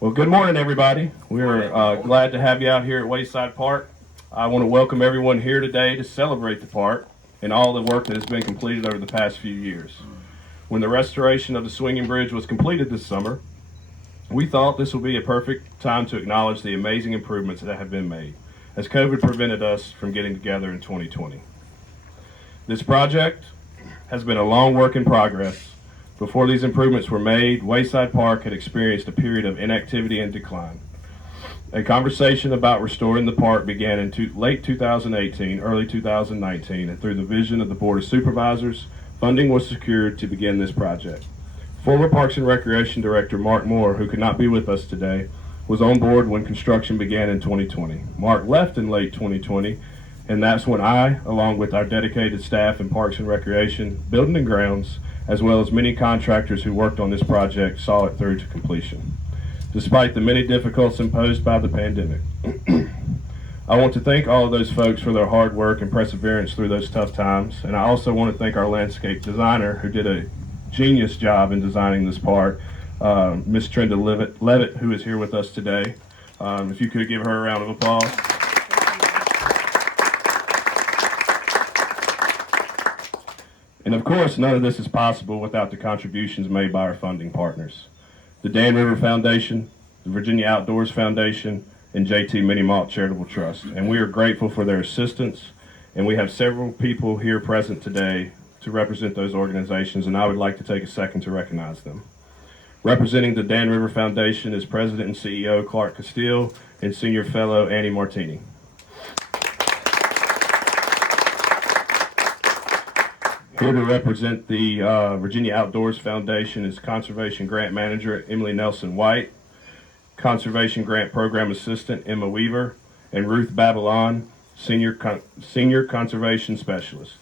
Well, good morning, everybody. We're glad to have you out here at Wayside Park. I want to welcome everyone here today to celebrate the park and all the work that has been completed over the past few years. When the restoration of the swinging bridge was completed this summer, we thought this would be a perfect time to acknowledge the amazing improvements that have been made, as COVID prevented us from getting together in 2020. This project has been a long work in progress. Before these improvements were made, Wayside Park had experienced a period of inactivity and decline. A conversation about restoring the park began in late 2018, early 2019, and through the vision of the Board of Supervisors, funding was secured to begin this project. Former Parks and Recreation Director Mark Moore, who could not be with us today, was on board when construction began in 2020. Mark left in late 2020, and that's when I, along with our dedicated staff in Parks and Recreation, Building and Grounds, as well as many contractors who worked on this project, saw it through to completion, despite the many difficulties imposed by the pandemic. I want to thank all of those folks for their hard work and perseverance through those tough times, and I also want to thank our landscape designer who did a genius job in designing this park, Miss Trenda Levitt, who is here with us today. If you could give her a round of applause. And of course, none of this is possible without the contributions made by our funding partners. The Dan River Foundation, the Virginia Outdoors Foundation, and JT Mini Malt Charitable Trust. And we are grateful for their assistance, and we have several people here present today to represent those organizations, and I would like to take a second to recognize them. Representing the Dan River Foundation is President and CEO Clark Castile and Senior Fellow Annie Martini. Here to represent the Virginia Outdoors Foundation is Conservation Grant Manager Emily Nelson White, Conservation Grant Program Assistant Emma Weaver, and Ruth Babylon, Senior Conservation Specialist.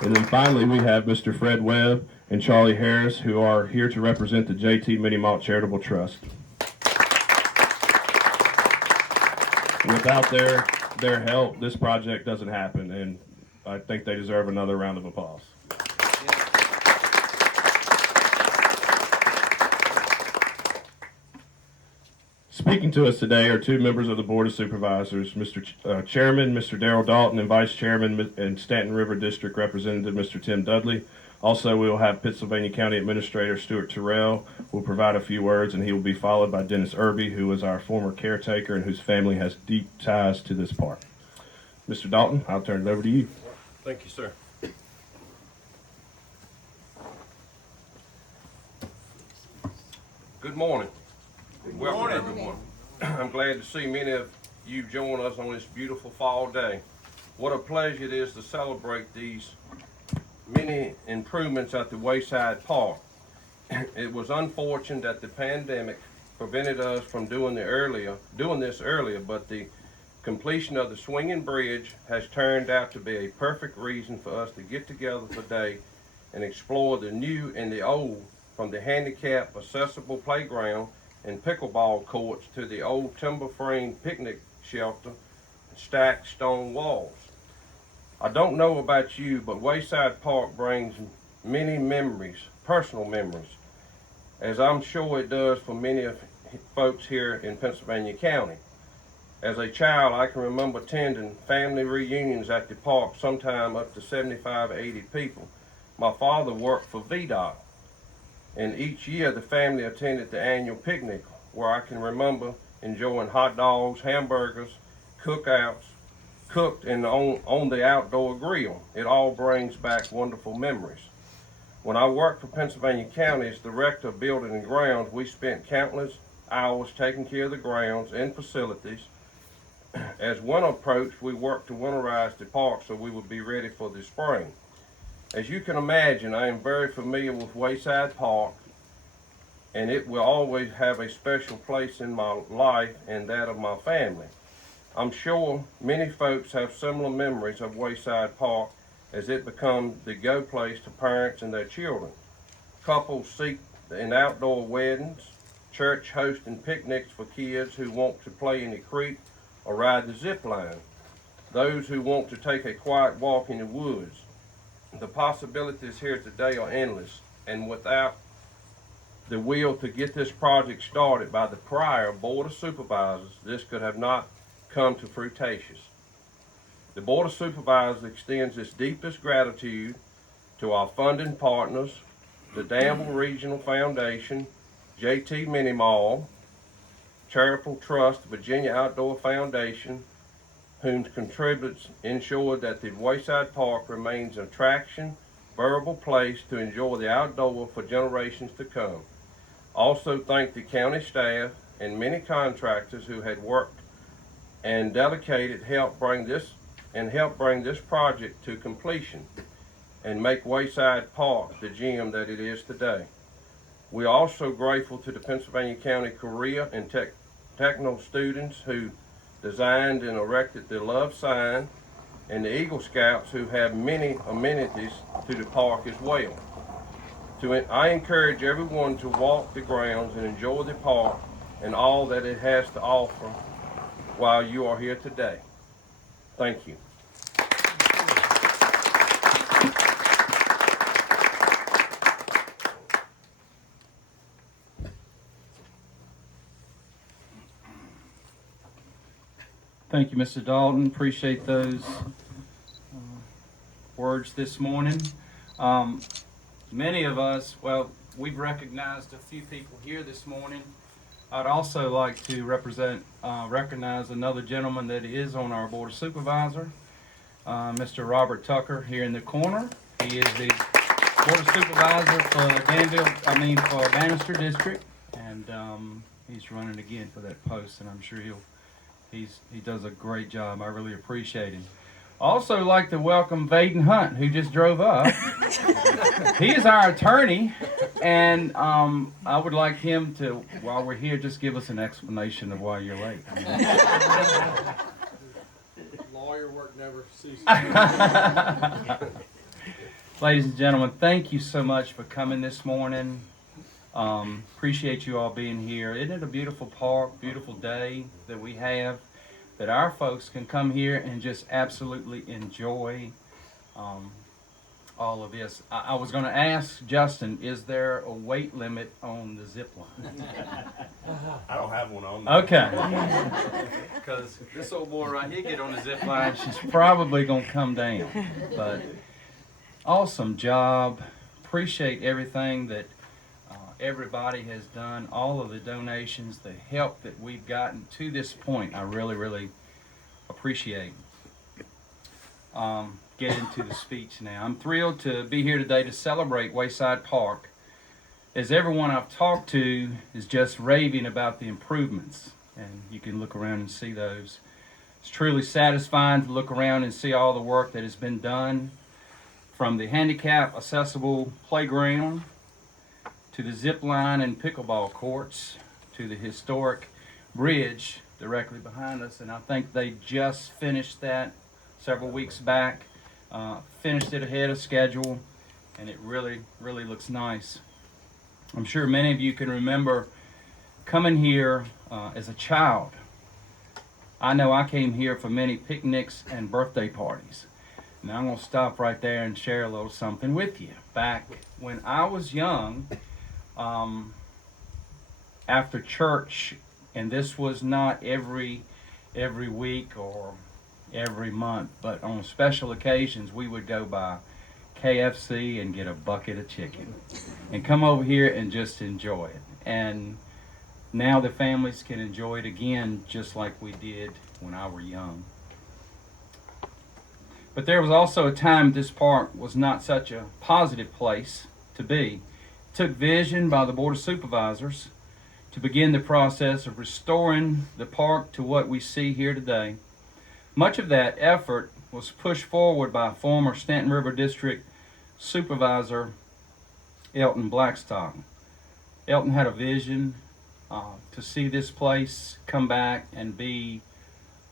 And then finally, we have Mr. Fred Webb and Charlie Harris, who are here to represent the JT Mini Malt Charitable Trust. Without their help, this project doesn't happen, and I think they deserve another round of applause. Speaking to us today are two members of the Board of Supervisors, Mr. Chairman, Mr. Darrell Dalton, and Vice Chairman and Stanton River District Representative, Mr. Tim Dudley. Also, we will have Pittsylvania County Administrator Stuart Darrell will provide a few words, and he will be followed by Dennis Irby, who is our former caretaker and whose family has deep ties to this park. Mr. Dalton, I'll turn it over to you. Thank you, sir. Good morning. Welcome, everyone. I'm glad to see many of you join us on this beautiful fall day. What a pleasure it is to celebrate these many improvements at the Wayside Park. It was unfortunate that the pandemic prevented us from doing this earlier, but the completion of the swinging bridge has turned out to be a perfect reason for us to get together today and explore the new and the old, from the handicap accessible playground and pickleball courts to the old timber frame picnic shelter and stacked stone walls. I don't know about you, but Wayside Park brings many memories, personal memories, as I'm sure it does for many of folks here in Pittsylvania County. As a child, I can remember attending family reunions at the park, sometime up to 75 or 80 people. My father worked for VDOT, and each year the family attended the annual picnic, where I can remember enjoying hot dogs, hamburgers, cookouts, cooked on the outdoor grill. It all brings back wonderful memories. When I worked for Pittsylvania County as Director of Building and Grounds, we spent countless hours taking care of the grounds and facilities. As winter approached, we worked to winterize the park so we would be ready for the spring. As you can imagine, I am very familiar with Wayside Park, and it will always have a special place in my life and that of my family. I'm sure many folks have similar memories of Wayside Park, as it becomes the go place to parents and their children. Couples seek in outdoor weddings, church hosting picnics for kids who want to play in the creek or ride the zip line, those who want to take a quiet walk in the woods. The possibilities here today are endless, and without the will to get this project started by the prior Board of Supervisors, this could have not come to fruition. The Board of Supervisors extends its deepest gratitude to our funding partners, the Danville Regional Foundation, JT Mini Mall, Charitable Trust, Virginia Outdoor Foundation, whose contributes ensure that the Wayside Park remains an attraction, bearable place to enjoy the outdoor for generations to come. Also thank the county staff and many contractors who had worked and dedicated help bring this project to completion and make Wayside Park the gem that it is today. We are also grateful to the Pittsylvania County Career and Technical students who designed and erected the love sign, and the Eagle Scouts who have many amenities to the park as well. I encourage everyone to walk the grounds and enjoy the park and all that it has to offer while you are here today. Thank you. Thank you, Mr. Dalton. Appreciate those words this morning. Many of us, well, we've recognized a few people here this morning. I'd also like to recognize another gentleman that is on our Board of Supervisors, Mr. Robert Tucker here in the corner. He is the Board of Supervisor for Bannister District, and he's running again for that post, and I'm sure he does a great job. I really appreciate him. Also like to welcome Vaden Hunt, who just drove up. He is our attorney, and I would like him to, while we're here, just give us an explanation of why you're late. Lawyer work never ceases. Ladies and gentlemen, thank you so much for coming this morning. Appreciate you all being here. Isn't it a beautiful park, beautiful day that we have, that our folks can come here and just absolutely enjoy all of this. I was going to ask Justin, is there a weight limit on the zip line? I don't have one on. Okay. Because this old boy right here get on the zip line, she's probably going to come down. But awesome job. Appreciate everything that everybody has done, all of the donations, the help that we've gotten to this point. I really, really appreciate. Get into the speech now. I'm thrilled to be here today to celebrate Wayside Park, as everyone I've talked to is just raving about the improvements, and you can look around and see those. It's truly satisfying to look around and see all the work that has been done, from the handicap accessible playground to the zip line and pickleball courts, to the historic bridge directly behind us. And I think they just finished that several weeks back, finished it ahead of schedule, and it really, really looks nice. I'm sure many of you can remember coming here as a child. I know I came here for many picnics and birthday parties. Now I'm going to stop right there and share a little something with you. Back when I was young, after church, and this was not every week or every month, but on special occasions we would go by KFC and get a bucket of chicken and come over here and just enjoy it. And now the families can enjoy it again just like we did when I was young. But there was also a time this park was not such a positive place to be. It took vision by the Board of Supervisors to begin the process of restoring the park to what we see here today. Much of that effort was pushed forward by former Stanton River District Supervisor Elton Blackstock. Elton had a vision to see this place come back and be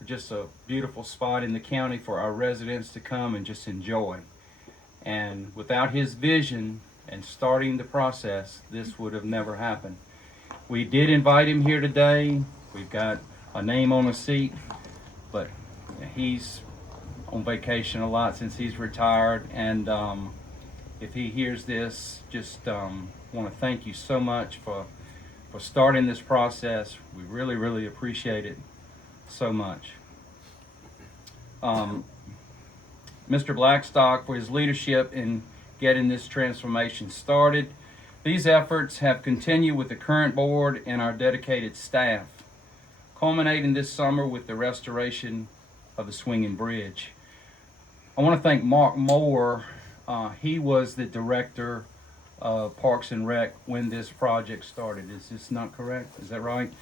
just a beautiful spot in the county for our residents to come and just enjoy. And without his vision and starting the process, this would have never happened. We did invite him here today. We've got a name on a seat, but he's on vacation a lot since he's retired, and if he hears this, just want to thank you so much for starting this process. We really, really appreciate it so much. Mr. Blackstock for his leadership in getting this transformation started. These efforts have continued with the current board and our dedicated staff, culminating this summer with the restoration of the swinging bridge. I want to thank Mark Moore. He was the director of Parks and Rec when this project started. Is this not correct? Is that right?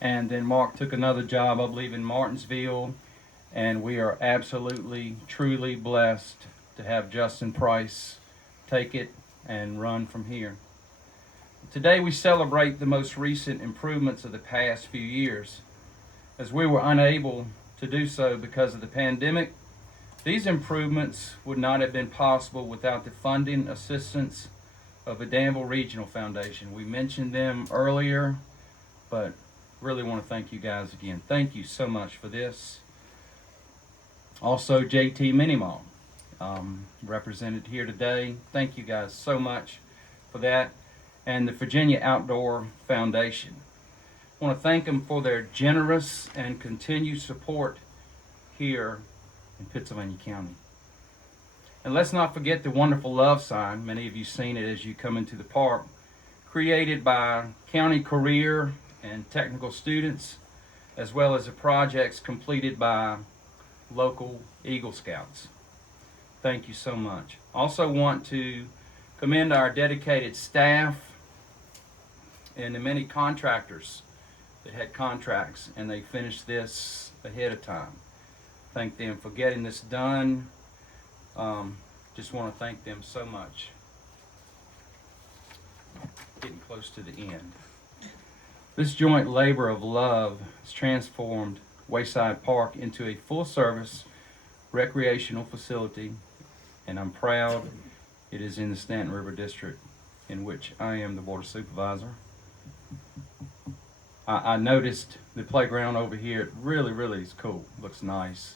And then Mark took another job, I believe, in Martinsville, and we are absolutely, truly blessed to have Justin Price take it and run from here. Today we celebrate the most recent improvements of the past few years. As we were unable to do so because of the pandemic, these improvements would not have been possible without the funding assistance of the Danville Regional Foundation. We mentioned them earlier, but really want to thank you guys again. Thank you so much for this. Also, JT Mini Mall, represented here today. Thank you guys so much for that. And the Virginia Outdoor Foundation. I want to thank them for their generous and continued support here in Pittsylvania County. And let's not forget the wonderful love sign, many of you seen it as you come into the park, created by county career and technical students, as well as the projects completed by local Eagle Scouts. Thank you so much. Also want to commend our dedicated staff and the many contractors that had contracts and they finished this ahead of time. Thank them for getting this done. Just want to thank them so much. Getting close to the end. This joint labor of love has transformed Wayside Park into a full-service recreational facility, and I'm proud it is in the Stanton River District, in which I am the Board of Supervisor. I noticed the playground over here. It really, really is cool. Looks nice.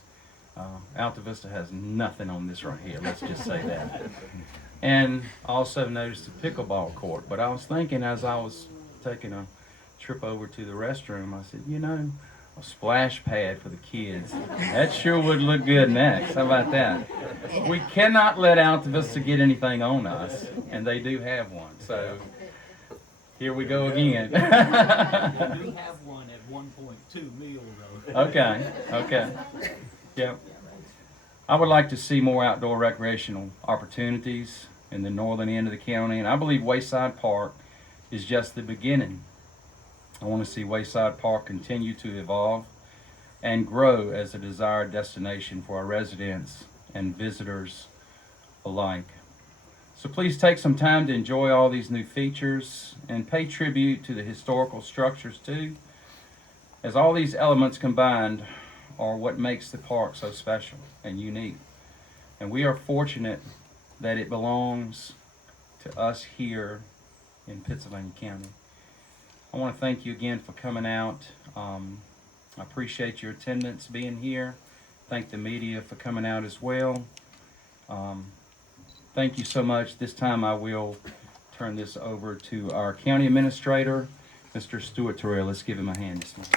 Alta Vista has nothing on this right here, let's just say that. And I also noticed the pickleball court, but I was thinking as I was taking a trip over to the restroom, I said, you know, a splash pad for the kids, that sure would look good next. How about that? We cannot let Alta Vista get anything on us, and they do have one, so here we go again. We have one at 1.2 mil though. Okay. Yep. I would like to see more outdoor recreational opportunities in the northern end of the county, and I believe Wayside Park is just the beginning. I want to see Wayside Park continue to evolve and grow as a desired destination for our residents and visitors alike. So please take some time to enjoy all these new features and pay tribute to the historical structures too, as all these elements combined are what makes the park so special and unique. And we are fortunate that it belongs to us here in Pittsylvania County. I want to thank you again for coming out. I appreciate your attendance being here. Thank the media for coming out as well. Thank you so much. This time I will turn this over to our county administrator, Mr. Stuart Terrell. Let's give him a hand this morning.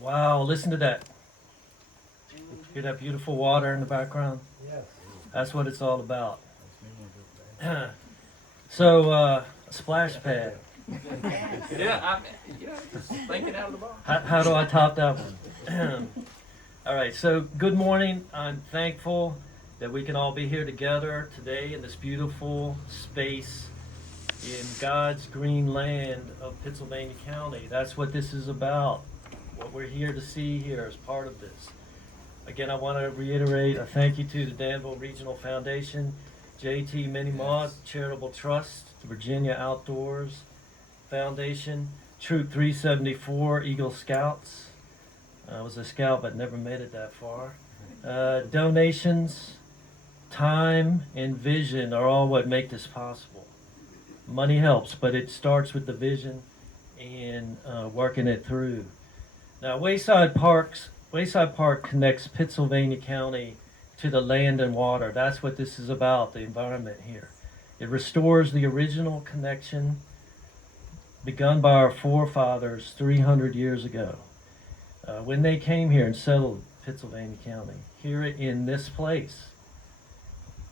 Wow, listen to that. Hear that beautiful water in the background? Yes. That's what it's all about. So, a splash pad. Just thinking out of the box. How do I top that one? All right, so good morning. I'm thankful that we can all be here together today in this beautiful space in God's green land of Pittsylvania County. That's what this is about. What we're here to see here as part of this. Again, I want to reiterate a thank you to the Danville Regional Foundation, JT Mini Mod Charitable Trust, Virginia Outdoors Foundation, Troop 374 Eagle Scouts. I was a scout but never made it that far. Donations, time, and vision are all what make this possible. money helps, but it starts with the vision and working it through. Now, Wayside Park connects Pittsylvania County to the land and water. That's what this is about, the environment here. It restores the original connection begun by our forefathers 300 years ago. When they came here and settled Pittsylvania County, here in this place,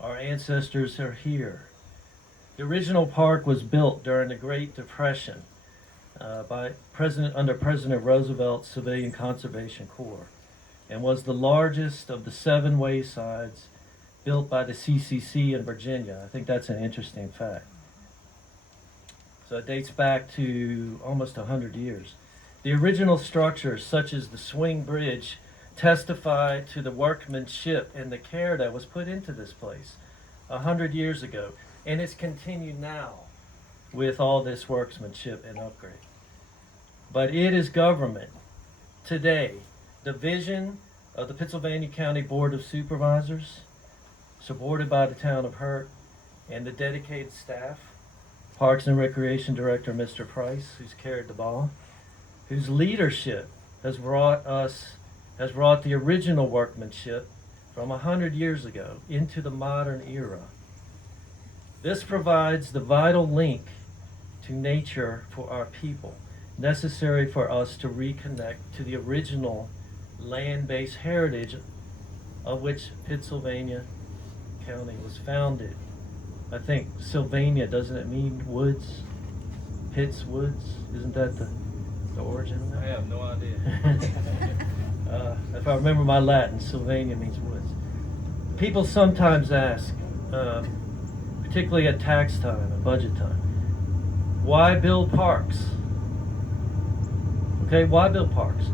our ancestors are here. The original park was built during the Great Depression under President Roosevelt's Civilian Conservation Corps, and was the largest of the 7 waysides built by the CCC in Virginia. I think that's an interesting fact. So it dates back to almost 100 years. The original structures, such as the swing bridge, testify to the workmanship and the care that was put into this place 100 years ago. And it's continued now with all this workmanship and upgrade. But it is government today, the vision of the Pittsylvania County Board of Supervisors, supported by the town of Hurt and the dedicated staff, Parks and Recreation Director Mr. Price, who's carried the ball, whose leadership has brought the original workmanship from 100 years ago into the modern era. This provides the vital link to nature for our people, necessary for us to reconnect to the original land-based heritage of which Pittsylvania County was founded. I think Sylvania, doesn't it mean woods? Pitts woods? Isn't that the origin of that? I have no idea. If I remember my Latin, Sylvania means woods. People sometimes ask, particularly at tax time and budget time, why build parks? Okay, why build parks?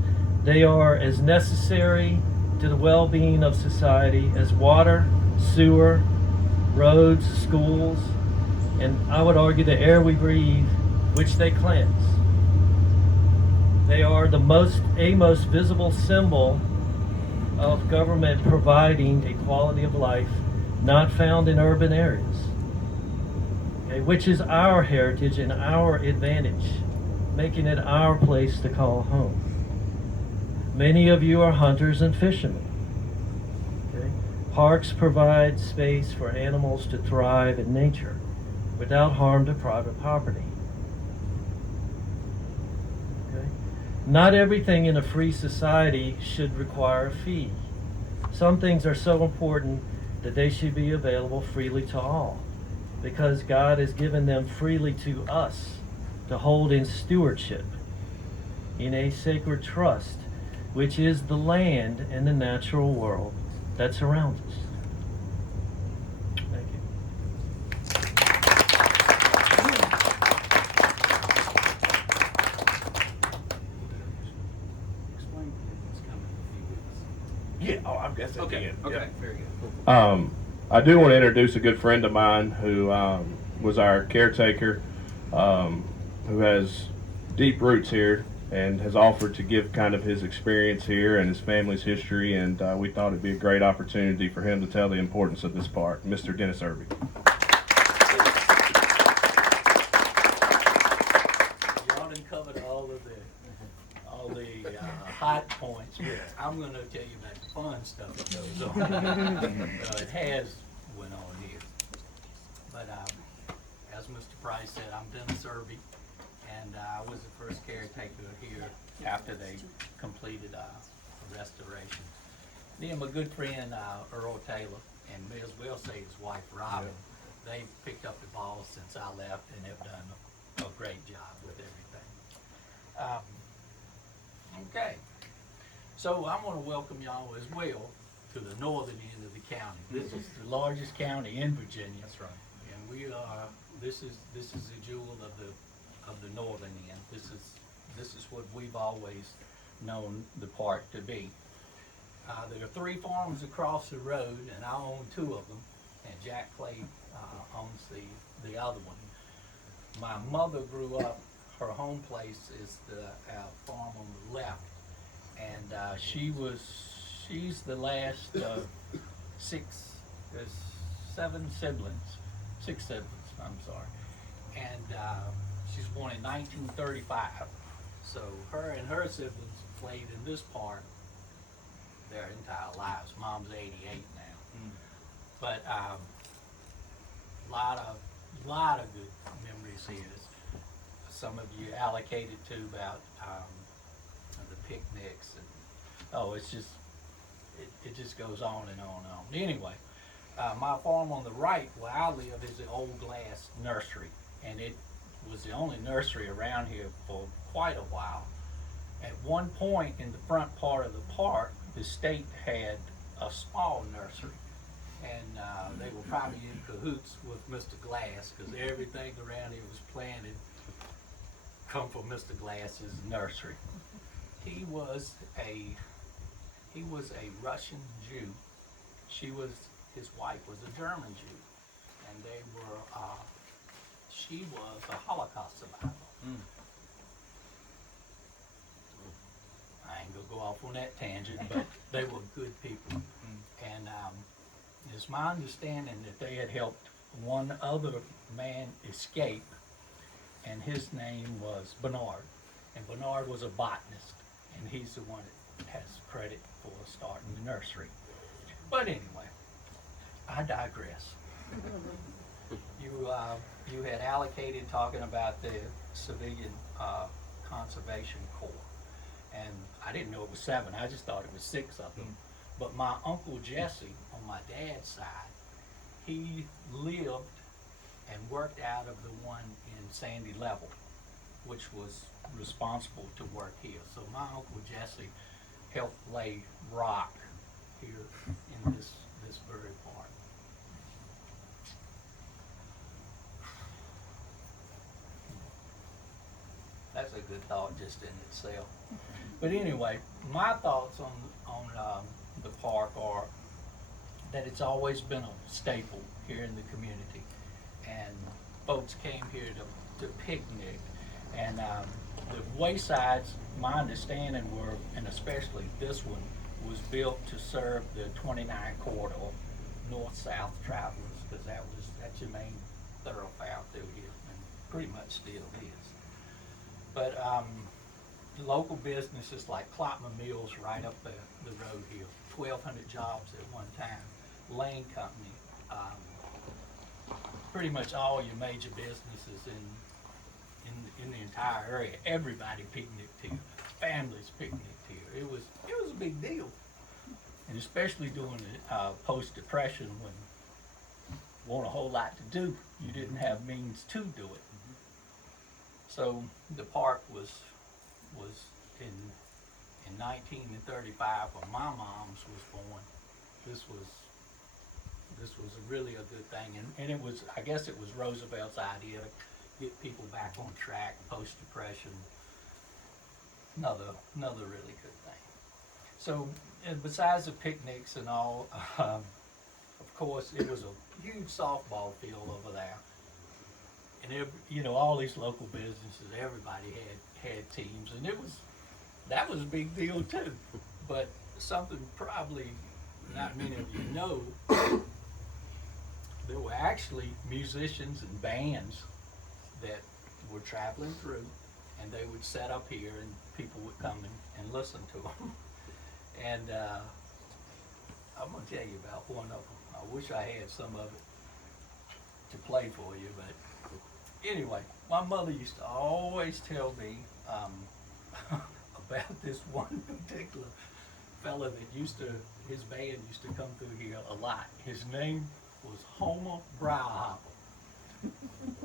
They are as necessary to the well-being of society as water, sewer, roads, schools, and I would argue the air we breathe, which they cleanse. They are a most visible symbol of government providing a quality of life not found in urban areas, okay, which is our heritage and our advantage, making it our place to call home. Many of you are hunters and fishermen. Okay? Parks provide space for animals to thrive in nature without harm to private property. Okay? Not everything in a free society should require a fee. Some things are so important that they should be available freely to all, because God has given them freely to us to hold in stewardship, in a sacred trust, which is the land and the natural world that surrounds us. Thank you. Explain what's coming in a few weeks. Yeah, I guess at the end. Okay, very good. I do want to introduce a good friend of mine who was our caretaker, who has deep roots here and has offered to give kind of his experience here and his family's history, and we thought it'd be a great opportunity for him to tell the importance of this park. Mr. Dennis Irby. Y'all done covered all the high points, but I'm gonna tell you about the fun stuff that goes on. It has went on here. But as Mr. Price said, I'm Dennis Irby, and I was the first caretaker here after they completed restoration. Me and my good friend Earl Taylor, and may as well say his wife Robin, they picked up the ball since I left and have done a great job with everything. Okay, so I want to welcome y'all as well to the northern end of the county. This is the largest county in Virginia. That's right. And we are. This is the jewel of the northern end. This is what we've always known the park to be. There are 3 farms across the road, and I own 2 of them, and Jack Clay owns the other one. My mother grew up. Her home place is the farm on the left, and she's the last of 6 siblings. I'm sorry, and she's born in 1935. So her and her siblings played in this park their entire lives. Mom's 88 now. But lot of good memories here. Some of you allocated to about the picnics and it's just it just goes on and on and on. Anyway, my farm on the right where I live is the old glass nursery, and it was the only nursery around here for quite a while. At one point in the front part of the park, the state had a small nursery, and they were probably in cahoots with Mr. Glass, because everything around here was planted come from Mr. Glass's nursery. He was a Russian Jew. His wife was a German Jew, and they were she was a Holocaust survivor. I ain't gonna go off on that tangent, but they were good people. And it's my understanding that they had helped one other man escape, and his name was Bernard. And Bernard was a botanist, and he's the one that has credit for starting the nursery. But anyway, I digress. You had allocated talking about the Civilian Conservation Corps, and I didn't know it was 7. I just thought it was 6 of them. But my Uncle Jesse on my dad's side, he lived and worked out of the one in Sandy Level, which was responsible to work here. So my Uncle Jesse helped lay rock here in this very park. That's a good thought just in itself. But anyway, my thoughts on the park are that it's always been a staple here in the community, and folks came here to picnic. And the waysides, my understanding were, and especially this one, was built to serve the 29 corridor north-south travelers, because that's your main thoroughfare through here, and pretty much still is. But local businesses like Klopman Mills right up the road here, 1,200 jobs at one time, Lane Company, pretty much all your major businesses in the entire area. Everybody picnicked here, families picnicked here. It was a big deal, and especially during the post-Depression, when wasn't a whole lot to do, you didn't have means to do it. So the park was in 1935 when my mom's was born. This was really a good thing, and it was, I guess it was Roosevelt's idea to get people back on track post-Depression. Another really good thing. So, and besides the picnics and all, of course, it was a huge softball field over there. And all these local businesses, everybody had teams, and that was a big deal too. But something probably not many of you know, there were actually musicians and bands that were traveling through, and they would set up here, and people would come and listen to them. And I'm gonna tell you about one of them. I wish I had some of it to play for you, but anyway, my mother used to always tell me about this one particular fella that his band used to come through here a lot. His name was Homer Browhopper.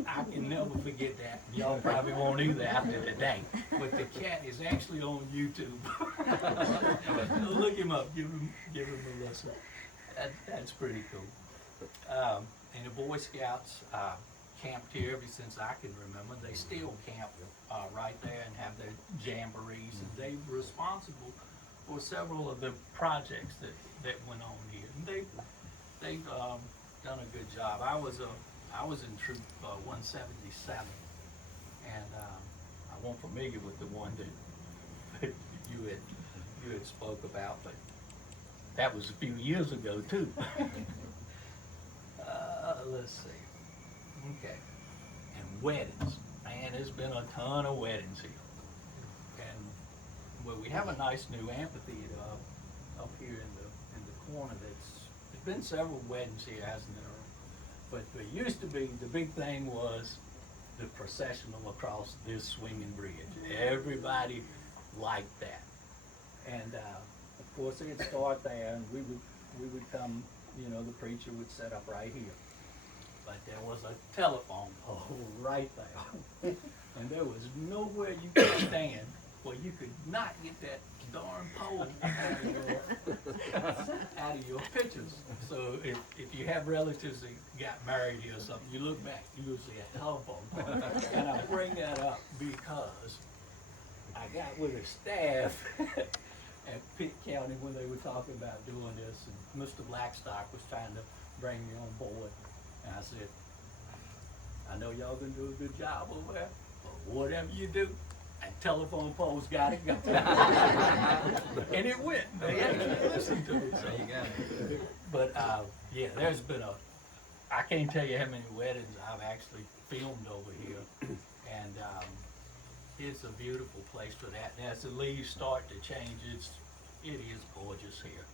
I can never forget that. Y'all probably won't either after today. But the cat is actually on YouTube. Look him up. Give him a listen. That's pretty cool. And the Boy Scouts camped here ever since I can remember. They still camp right there and have their jamborees, and they were responsible for several of the projects that went on here. And they've done a good job. I was in Troop 177, and I wasn't familiar with the one that you had spoke about, but that was a few years ago too. Let's see. Okay. And weddings. Man, there's been a ton of weddings here. And, well, we have a nice new amphitheater up here in the corner there's been several weddings here, hasn't there? But there used to be, the big thing was the processional across this swinging bridge. Everybody liked that. And, of course, it'd start there, and we would come, you know, the preacher would set up right here. But there was a telephone pole right there. And there was nowhere you could stand where you could not get that darn pole out of your pictures. So if you have relatives that got married here or something, you look back, you will see a telephone pole. And I bring that up because I got with a staff at Pitt County when they were talking about doing this, and Mr. Blackstock was trying to bring me on board. And I said, I know y'all gonna do a good job over there, but whatever you do, that telephone pole's gotta go. And it went. They actually listened to it. So. But yeah, there's been I can't tell you how many weddings I've actually filmed over here. And it's a beautiful place for that. And as the leaves start to change, it is gorgeous here.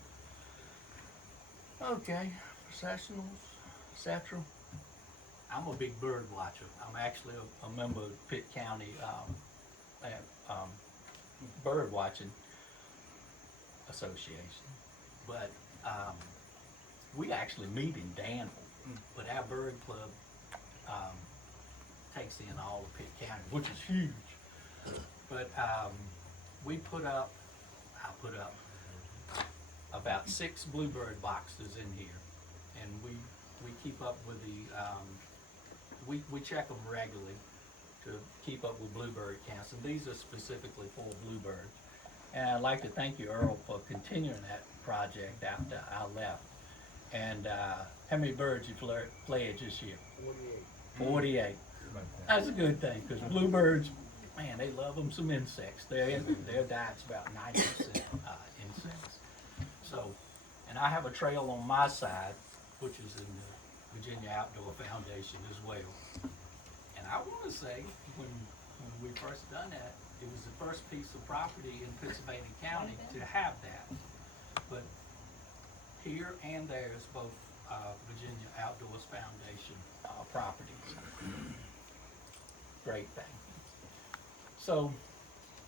Okay, processionals, etc. I'm a big bird watcher. I'm actually a member of the Pitt County bird watching association. But we actually meet in Danville, but our bird club takes in all of Pitt County, which is huge. But I put up about 6 bluebird boxes in here, and we keep up with the we check them regularly to keep up with bluebird counts, and these are specifically for bluebirds. And I'd like to thank you, Earl, for continuing that project after I left. And how many birds you pledged this year? 48. 48. That's a good thing, because bluebirds, man, they love them some insects. Their diet's about 90% insects. So, and I have a trail on my side, which is in the Virginia Outdoor Foundation as well. And I want to say, when we first done that, it was the first piece of property in Pittsylvania County to have that. But here and there is both Virginia Outdoors Foundation properties. Great thing. So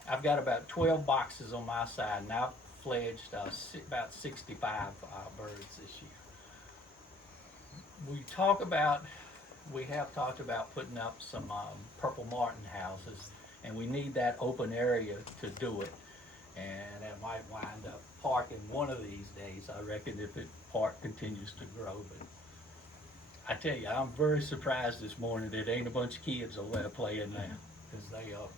I've got about 12 boxes on my side, and I've fledged about 65 birds this year. We have talked about putting up some purple martin houses, and we need that open area to do it. And that might wind up parking one of these days, I reckon, if the park continues to grow. But I tell you, I'm very surprised this morning that ain't a bunch of kids over there playing now, because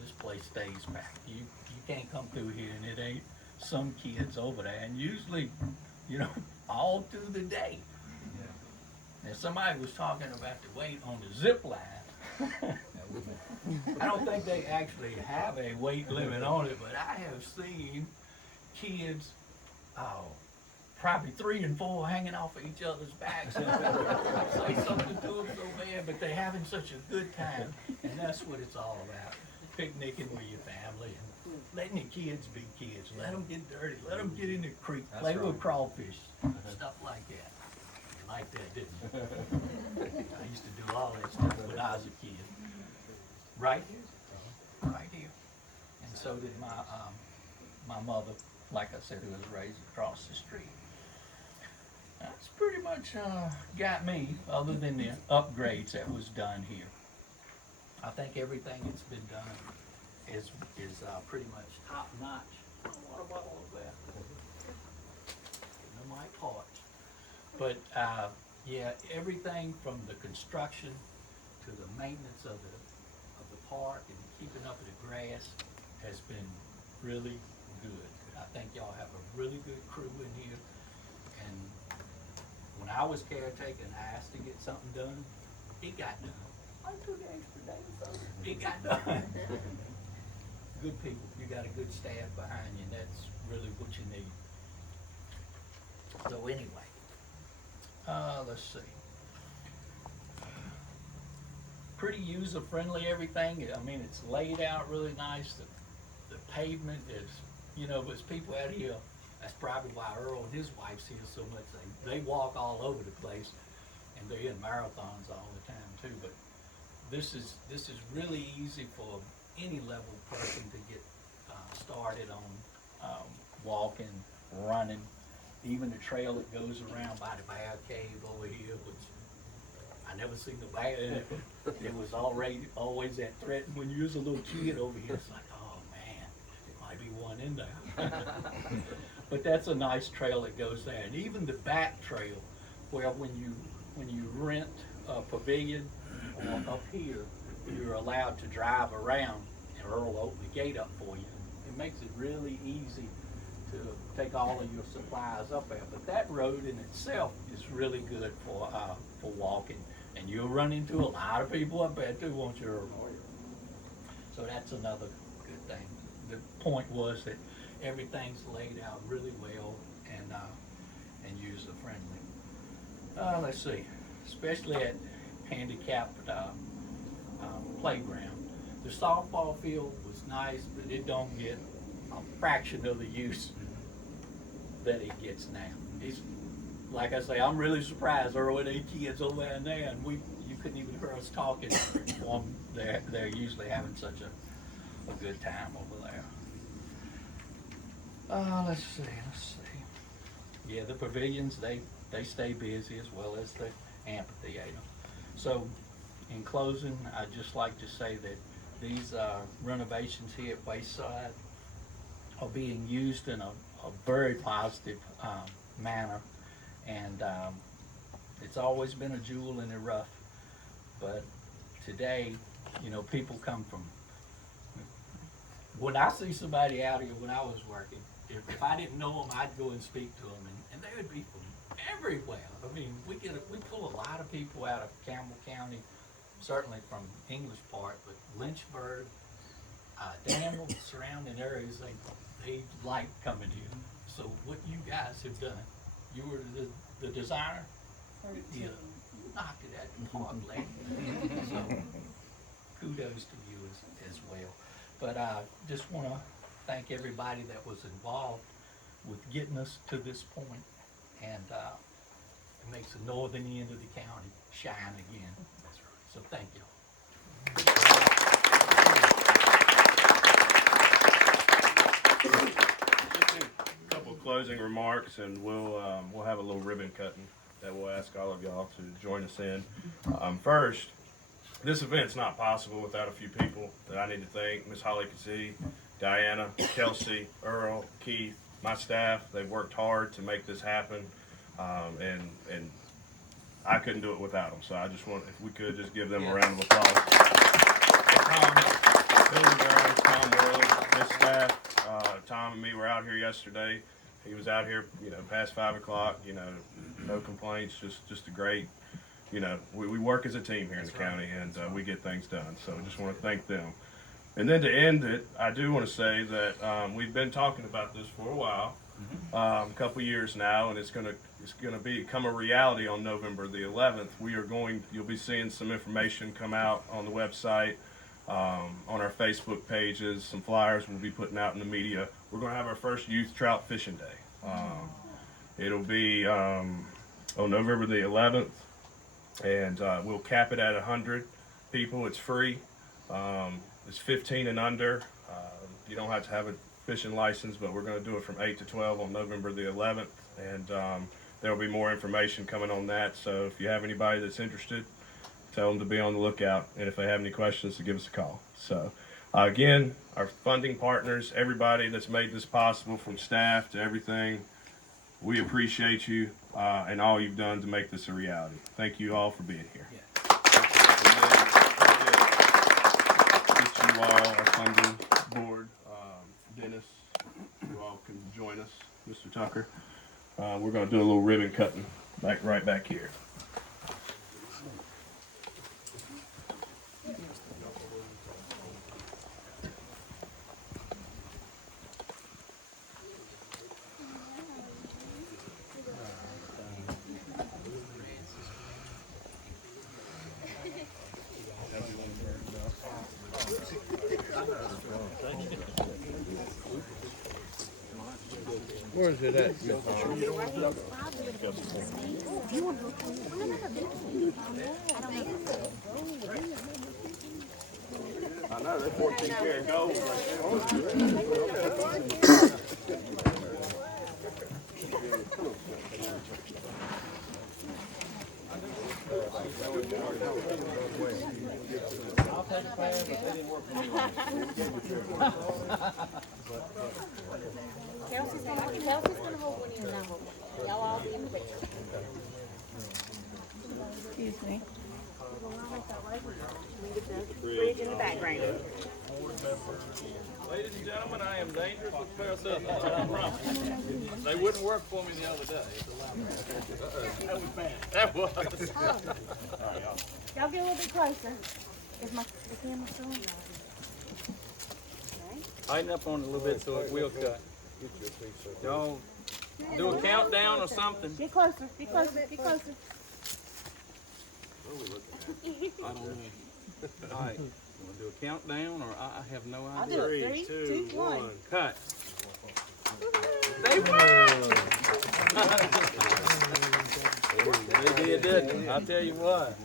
this place stays packed. You can't come through here and it ain't some kids over there, and usually, you know, all through the day. And somebody was talking about the weight on the zip line. I don't think they actually have a weight limit on it, but I have seen kids, probably 3 and 4 hanging off of each other's backs. Say something to them so bad, but they're having such a good time, and that's what it's all about. Picnicking with your family and letting the kids be kids. Let them get dirty. Let them get in the creek, play with crawfish, stuff like that. You like that, didn't you? I used to do all that stuff when I was a kid. Right here, right here. And so did my mother, like I said, who was raised across the street. That's pretty much got me, other than the upgrades that was done here. I think everything that's been done is pretty much top notch. Water bottle over there. No mic parch. But yeah, everything from the construction to the maintenance of the park and keeping up with the grass has been really good. I think y'all have a really good crew in here. And when I was caretaker and I asked to get something done, it got done. I took an extra day or so. It got done. Good people. You got a good staff behind you, and that's really what you need. So anyway, let's see. pretty user-friendly, everything. I mean, it's laid out really nice. The pavement is, you know, there's people out here, that's probably why Earl and his wife's here so much. They walk all over the place, and they're in marathons all the time too. But this is really easy for any level person to get started on walking, running. Even the trail that goes around by the bear cave over here, which I never seen the bear. It was always that threat. When you was a little kid over here, it's like, oh man, there might be one in there. But that's a nice trail that goes there. And even the back trail, where when you rent a pavilion up here, you're allowed to drive around, and Earl will open the gate up for you. It makes it really easy to take all of your supplies up there. But that road in itself is really good for walking. And you'll run into a lot of people up there too, won't you, Earl? So that's another good thing. The point was that everything's laid out really well and user friendly. Let's see, especially at handicapped playground. The softball field was nice, but it don't get a fraction of the use that it gets now. It's, like I say, I'm really surprised Earl and 8 kids over there, and you couldn't even hear us talking. They're usually having such a good time over there. Let's see. Yeah, the pavilions, they stay busy as well as the amphitheater. So, in closing, I'd just like to say that these renovations here at Wayside are being used in a very positive manner, and it's always been a jewel in the rough. But today, you know, people come from. When I see somebody out here when I was working, if I didn't know them, I'd go and speak to them, and they would be from everywhere. I mean, we pull a lot of people out of Campbell County, certainly from English Park, but Lynchburg, Danville, surrounding areas, they like coming here. So what you guys have done, you were the designer, you knocked it out the park, lady. So kudos to you as well. But I just want to thank everybody that was involved with getting us to this point, and it makes the northern end of the county shine again. So thank you. A couple of closing remarks, and we'll have a little ribbon cutting that we'll ask all of y'all to join us in. First, this event's not possible without a few people that I need to thank. Miss Holly Kazee, Diana, Kelsey, Earl, Keith, my staff. They've worked hard to make this happen, and I couldn't do it without them. So I just want, if we could, just give them a round of applause. Tom Worley, his staff, Tom and me were out here yesterday. He was out here, past 5 o'clock. No complaints. Just a great. We work as a team here in the county, and we get things done. So I just want to thank them. And then to end it, I do want to say that we've been talking about this for a while, a couple years now, and it's going to become a reality on November the 11th. You'll be seeing some information come out on the website, on our Facebook pages, some flyers we'll be putting out in the media. We're going to have our first youth trout fishing day. It'll be on November the 11th. And we'll cap it at 100 people. It's free. It's 15 and under. You don't have to have a fishing license, but we're going to do it from 8 to 12 on November the 11th. And there will be more information coming on that. So if you have anybody that's interested, tell them to be on the lookout. And if they have any questions, to give us a call. So again, our funding partners, everybody that's made this possible, from staff to everything, we appreciate you and all you've done to make this a reality. Thank you all for being here. You all, our funding board, Dennis, you all can join us, Mr. Tucker. We're going to do a little ribbon cutting right back here. Where is it at? I know, they're 14 karat gold Kelsey's gonna hold one of you and I'll hold one. Y'all all be in the picture. Excuse me. Bridge in the background. Ladies and gentlemen, I am dangerous with parasitic. I promise. They wouldn't work for me the other day. That was bad. That was. Y'all get a little bit closer. Is the camera still on? Tighten up on it a little bit so it will cut. Y'all do a countdown or something. Get closer, get closer, get closer. I don't know. All right, you want to do a countdown or I have no I'll idea. do it. 3, 2, 1. Cut. They won! They did, didn't they? I'll tell you what.